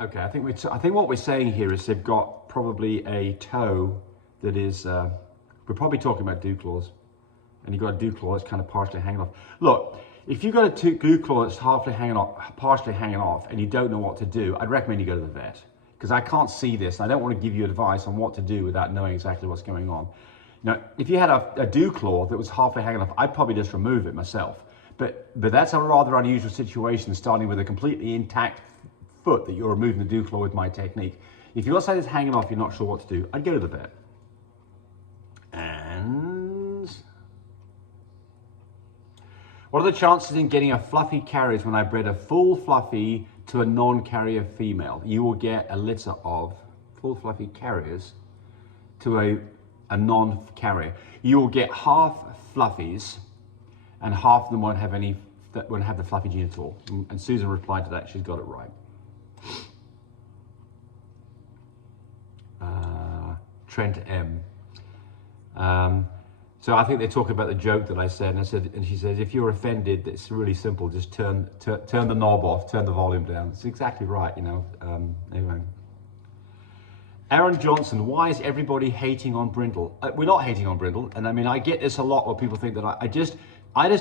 Okay, I think what we're saying here is they've got probably a toe that is, we're probably talking about dew claws, and you've got a dew claw that's kind of partially hanging off. Look, if you've got a dew claw that's partially hanging off, and you don't know what to do, I'd recommend you go to the vet, because I can't see this, and I don't want to give you advice on what to do without knowing exactly what's going on. Now, if you had a dew claw that was halfway hanging off, I'd probably just remove it myself. But that's a rather unusual situation, starting with a completely intact foot that you're removing the dew claw with my technique. If you're saying it's hanging off, you're not sure what to do, I'd go to the vet. And what are the chances in getting a fluffy carriers when I bred a full fluffy to a non-carrier female? You will get a litter of full fluffy carriers to a non-carrier. You will get half fluffies, and half of them won't have the fluffy gene at all. And Susan replied to that; she's got it right. Trent M. So I think they're talking about the joke that I said, and she says, if you're offended, it's really simple. Just turn the knob off, turn the volume down. It's exactly right, you know. Anyway. Aaron Johnson, why is everybody hating on Brindle? We're not hating on Brindle, and I mean, I get this a lot where people think that I just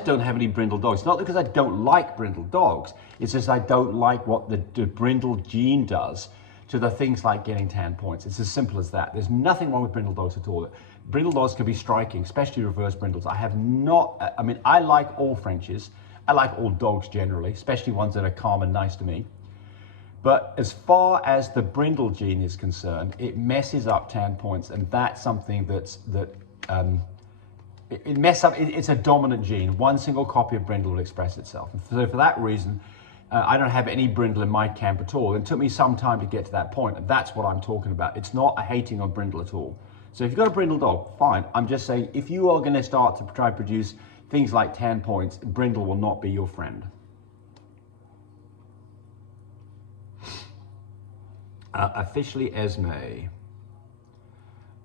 don't have any Brindle dogs. It's not because I don't like Brindle dogs, it's just I don't like what the Brindle gene does to the things like getting tan points. It's as simple as that. There's nothing wrong with Brindle dogs at all. Brindle dogs can be striking, especially reverse Brindles. I like all Frenchies. I like all dogs generally, especially ones that are calm and nice to me. But as far as the Brindle gene is concerned, it messes up tan points, and that's something it's a dominant gene. One single copy of Brindle will express itself. And so for that reason, I don't have any Brindle in my camp at all. It took me some time to get to that point, and that's what I'm talking about. It's not a hating on Brindle at all. So if you've got a Brindle dog, fine. I'm just saying, if you are going to start to try and produce things like tan points, Brindle will not be your friend. Officially Esme.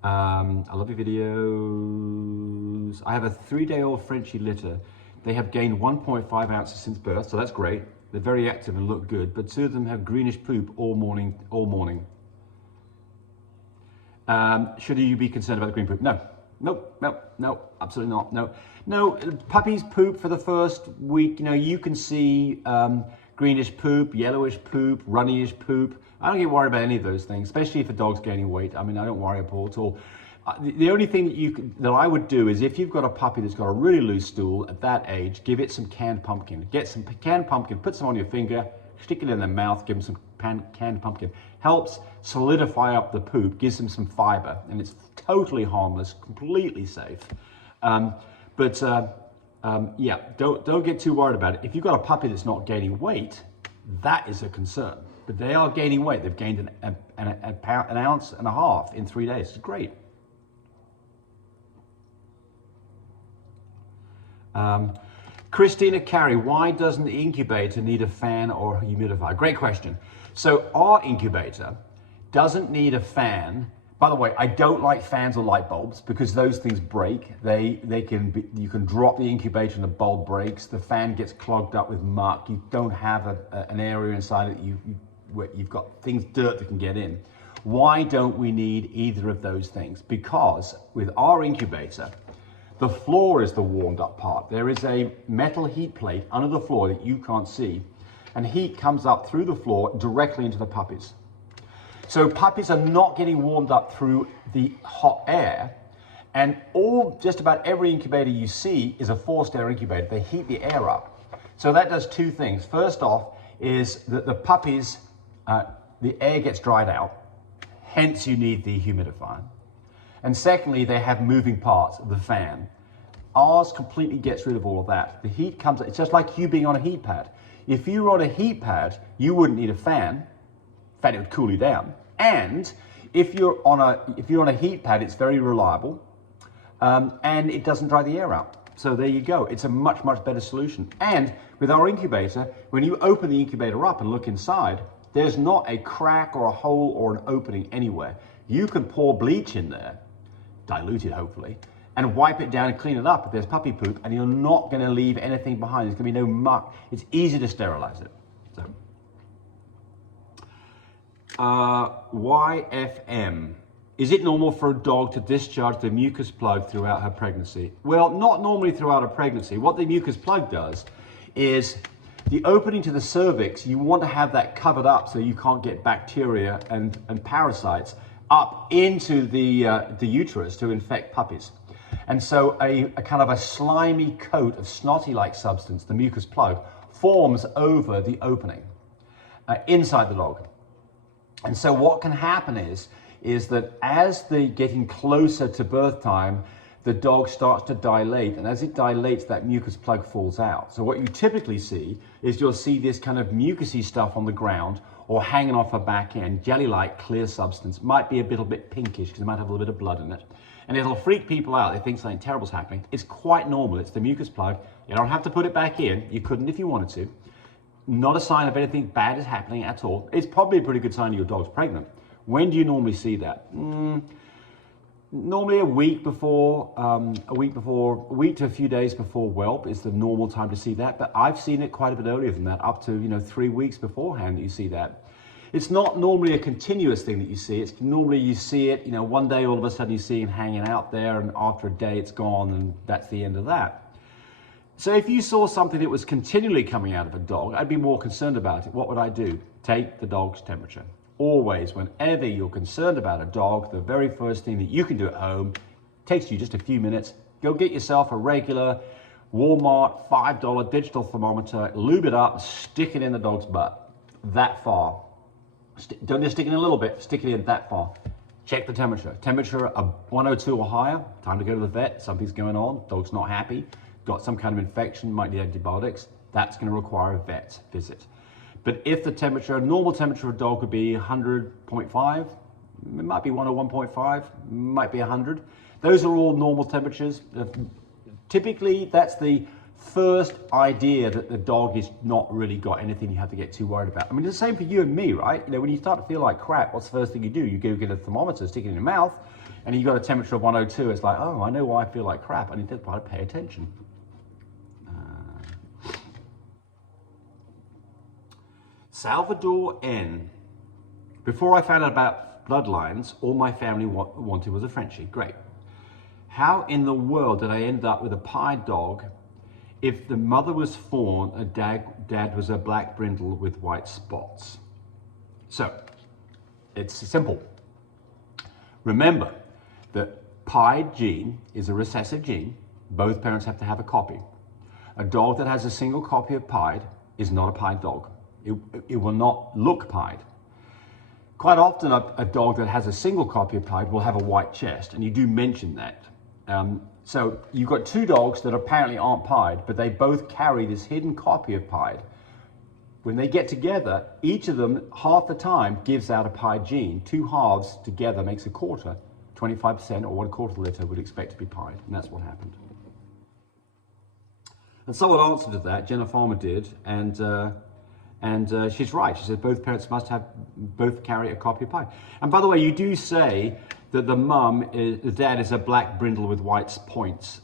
I love your videos. I have a 3-day-old Frenchie litter. They have gained 1.5 ounces since birth, so that's great. They're very active and look good, but 2 of them have greenish poop all morning. Should you be concerned about the green poop? No. No, absolutely not. No, puppies poop for the first week. You know, you can see greenish poop, yellowish poop, runnyish poop. I don't get worried about any of those things, especially if a dog's gaining weight. I mean, I don't worry about it at all. The only thing that I would do is, if you've got a puppy that's got a really loose stool at that age, give it some canned pumpkin. Get some canned pumpkin, put some on your finger, stick it in their mouth, give them some canned pumpkin. Helps solidify up the poop, gives them some fiber, and it's totally harmless, completely safe. Yeah, don't get too worried about it. If you've got a puppy that's not gaining weight, that is a concern. But they are gaining weight. They've gained an ounce and a half in 3 days. It's great. Christina Carey, why doesn't the incubator need a fan or a humidifier? Great question. So our incubator doesn't need a fan. By the way, I don't like fans or light bulbs because those things break. You can drop the incubator and the bulb breaks. The fan gets clogged up with muck. You don't have an area inside it where you've got dirt that can get in. Why don't we need either of those things? Because with our incubator, the floor is the warmed up part. There is a metal heat plate under the floor that you can't see, and heat comes up through the floor directly into the puppies. So puppies are not getting warmed up through the hot air, and just about every incubator you see is a forced air incubator. They heat the air up. So that does 2 things. First off is that the puppies, the air gets dried out, hence you need the humidifier. And secondly, they have moving parts of the fan. Ours completely gets rid of all of that. The heat comes, it's just like you being on a heat pad. If you were on a heat pad, you wouldn't need a fan. In fact, it would cool you down. And if you're on a heat pad, it's very reliable, and it doesn't dry the air out. So there you go. It's a much, much better solution. And with our incubator, when you open the incubator up and look inside, there's not a crack or a hole or an opening anywhere. You can pour bleach in there, diluted hopefully, and wipe it down and clean it up if there's puppy poop, and you're not going to leave anything behind. There's going to be no muck. It's easy to sterilize it. So YFM. Is it normal for a dog to discharge the mucus plug throughout her pregnancy? Well, not normally throughout a pregnancy. What the mucus plug does is the opening to the cervix, you want to have that covered up so you can't get bacteria and parasites up into the uterus to infect puppies. And so a kind of a slimy coat of snotty-like substance, the mucus plug, forms over the opening inside the dog. And so what can happen is that as they're getting closer to birth time, the dog starts to dilate, and as it dilates, that mucus plug falls out. So what you typically see is you'll see this kind of mucusy stuff on the ground or hanging off her back end, jelly-like clear substance. Might be a little bit pinkish because it might have a little bit of blood in it. And it'll freak people out. They think something terrible's happening. It's quite normal. It's the mucus plug. You don't have to put it back in. You couldn't if you wanted to. Not a sign of anything bad is happening at all. It's probably a pretty good sign your dog's pregnant. When do you normally see that? Normally a week to a few days before whelp is the normal time to see that. But I've seen it quite a bit earlier than that, up to 3 weeks beforehand that you see that. It's not normally a continuous thing that you see. It's normally you see it, one day all of a sudden you see it hanging out there, and after a day it's gone, and that's the end of that. So if you saw something that was continually coming out of a dog, I'd be more concerned about it. What would I do? Take the dog's temperature. Always, whenever you're concerned about a dog, the very first thing that you can do at home, takes you just a few minutes, go get yourself a regular Walmart $5 digital thermometer, lube it up, stick it in the dog's butt. That far. Don't just stick it in a little bit, stick it in that far. Check the temperature. Temperature of 102 or higher, time to go to the vet. Something's going on, dog's not happy, got some kind of infection, might need antibiotics. That's going to require a vet visit. But if the temperature, normal temperature of a dog would be 100.5, it might be 101.5, might be 100. Those are all normal temperatures. Typically, that's the first idea that the dog is not really got anything you have to get too worried about. I mean, it's the same for you and me, right? When you start to feel like crap, what's the first thing you do? You go get a thermometer, stick it in your mouth, and you got a temperature of 102. It's like, oh, I know why I feel like crap. I need to pay attention. Salvador N. Before I found out about bloodlines, all my family wanted was a Frenchie. Great. How in the world did I end up with a pied dog if the mother was fawn and dad was a black brindle with white spots? So, it's simple. Remember that pied gene is a recessive gene. Both parents have to have a copy. A dog that has a single copy of pied is not a pied dog. It will not look pied. Quite often a dog that has a single copy of pied will have a white chest, and you do mention that. So you've got two dogs that apparently aren't pied, but they both carry this hidden copy of pied. When they get together, each of them half the time gives out a pied gene. Two halves together makes a quarter. 25% or 1/4 litter would expect to be pied, and that's what happened. And someone answered to that, Jenna Farmer did, and she's right. She said both parents must have both carry a copy of pied. And by the way, you do say that the dad is a black brindle with white points.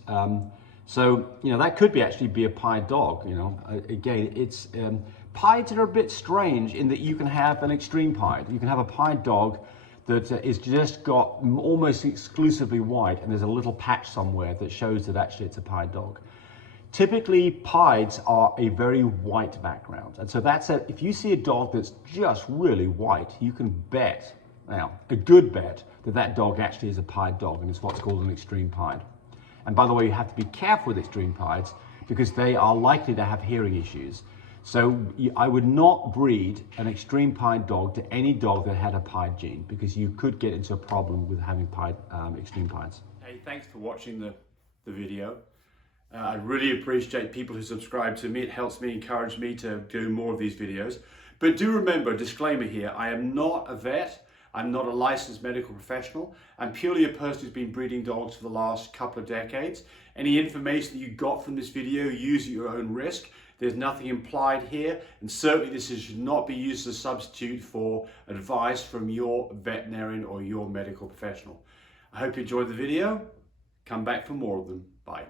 So that could actually be a pied dog. Again, it's pieds are a bit strange in that you can have an extreme pied. You can have a pied dog that is just got almost exclusively white, and there's a little patch somewhere that shows that actually it's a pied dog. Typically, pieds are a very white background. And so if you see a dog that's just really white, you can bet, now, a good bet, that dog actually is a pied dog, and it's what's called an extreme pied. And by the way, you have to be careful with extreme pieds because they are likely to have hearing issues. So I would not breed an extreme pied dog to any dog that had a pied gene, because you could get into a problem with having extreme pieds. Hey, thanks for watching the video. I really appreciate people who subscribe to me. It helps me, encourage me to do more of these videos. But do remember, disclaimer here, I am not a vet. I'm not a licensed medical professional. I'm purely a person who's been breeding dogs for the last couple of decades. Any information that you got from this video, use at your own risk. There's nothing implied here, and certainly this should not be used as a substitute for advice from your veterinarian or your medical professional. I hope you enjoyed the video. Come back for more of them. Bye.